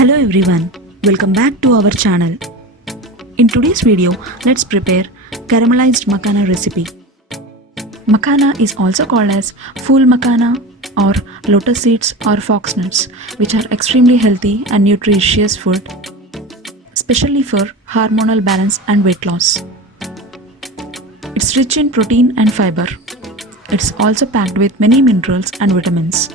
Hello everyone, welcome back to our channel. In today's video, let's prepare caramelized makhana recipe. Makhana is also called as Phool Makhana or lotus seeds or fox nuts, which are extremely healthy and nutritious food, especially for hormonal balance and weight loss. It's rich in protein and fiber. It's also packed with many minerals and vitamins.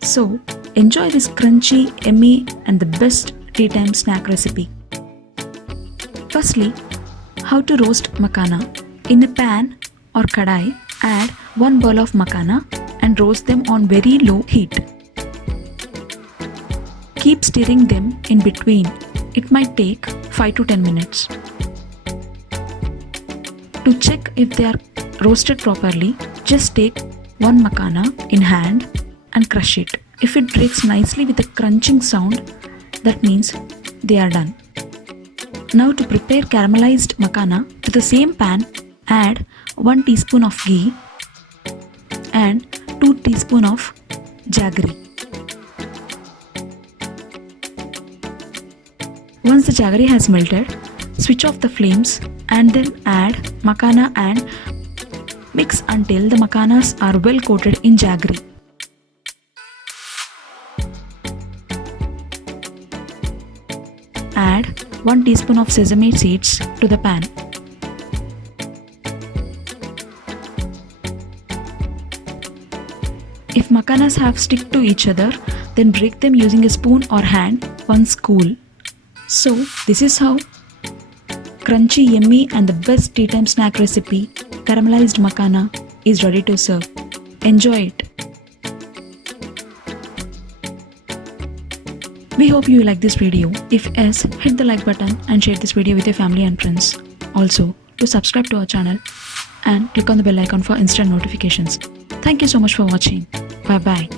So, enjoy this crunchy, yummy and the best tea time snack recipe. Firstly, how to roast makhana. In a pan or kadai, add 1 bowl of makhana and roast them on very low heat. Keep stirring them in between. It might take 5 to 10 minutes. To check if they are roasted properly, just take 1 makhana in hand and crush it. If it breaks nicely with a crunching sound, that means they are done. Now to prepare caramelized makhana, to the same pan, add 1 teaspoon of ghee and 2 teaspoons of jaggery. Once the jaggery has melted, switch off the flames and then add makhana and mix until the makhanas are well coated in jaggery. Add 1 teaspoon of sesame seeds to the pan. If makhanas have stick to each other, then break them using a spoon or hand once cool. So this is how crunchy, yummy and the best tea time snack recipe, caramelized makhana, is ready to serve. Enjoy it. We hope you like this video. If yes, hit the like button and share this video with your family and friends. Also, do subscribe to our channel and click on the bell icon for instant notifications. Thank you so much for watching. Bye bye.